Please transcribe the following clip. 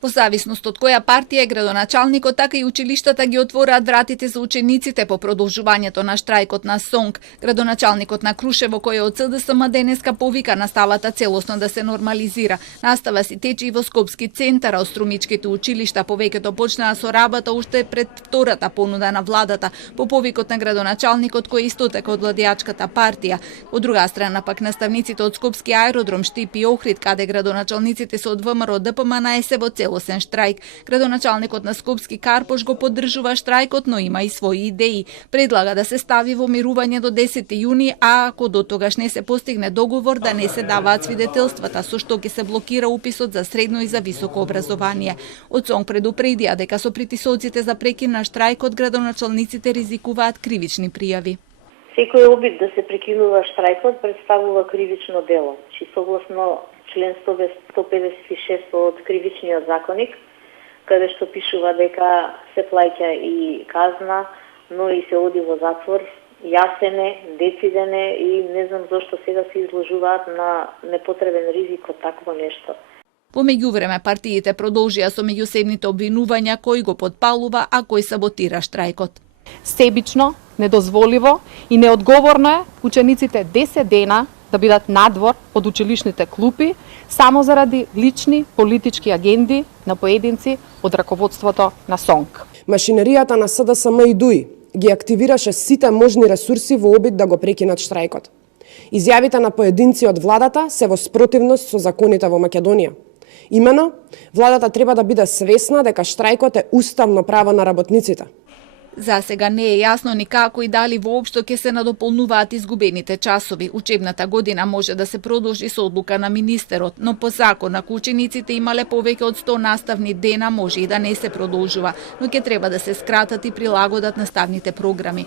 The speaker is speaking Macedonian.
По зависност од која партија е градоначалникот, така и училиштата ги отвораат вратите за учениците по продолжувањето на штрајкот на СОНК. Градоначалникот на Крушево, кој е од СДСМ, денеска повика наставата целосно да се нормализира. Настава си тече и во Скопски центар, а струмичките училишта повеќето почнаа со работа уште пред втората понуда на владата, по повикот на градоначалникот кој исто така од владеачката партија. Од друга страна пак наставниците од Скопски аеродром, Штип и Охрид, каде градоначалниците се од ВМРО ДПМН се во целосен штрајк. Градоначалникот на Скопски Карпош го поддржува штрајкот, но има и своји идеи. Предлага да се стави во мирување до 10 јуни, а ако до тогаш не се постигне договор, да не се даваат свидетелствата, со што ќе се блокира уписот за средно и за високо образование. Од СОНК предупредија дека со притисоците за прекин на штрајкот, градоначалниците ризикуваат кривични пријави. Секој обид да се прекинува штрајкот представува кривично дело, чи согласно член 156 од Кривичниот законник, каде што пишува дека се плаќа и казна, но и се оди во затвор, јасен е, дециден е и не знам зошто сега се изложуваат на непотребен ризик од такво нешто. Во меѓувреме партиите продолжија со меѓусебните обвинувања кој го подпалува, а кој саботира штрајкот. Себично, недозволиво и неодговорно е учениците 10 дена да бидат надвор од училишните клупи само заради лични политички агенди на поединци од раководството на СОНК. Машинеријата на СДСМ и ДУИ ги активираше сите можни ресурси во обид да го прекинат штрајкот. Изјавите на поединци од владата се во спротивност со законите во Македонија. Имено, владата треба да биде свесна дека штрајкот е уставно право на работниците. За сега не е јасно ни како и дали воопшто ќе се надополнуваат изгубените часови. Учебната година може да се продолжи со одлука на министерот, но по закон, ако учениците имале повеќе од 100 наставни дена, може и да не се продолжува, но ќе треба да се скратат и прилагодат наставните програми.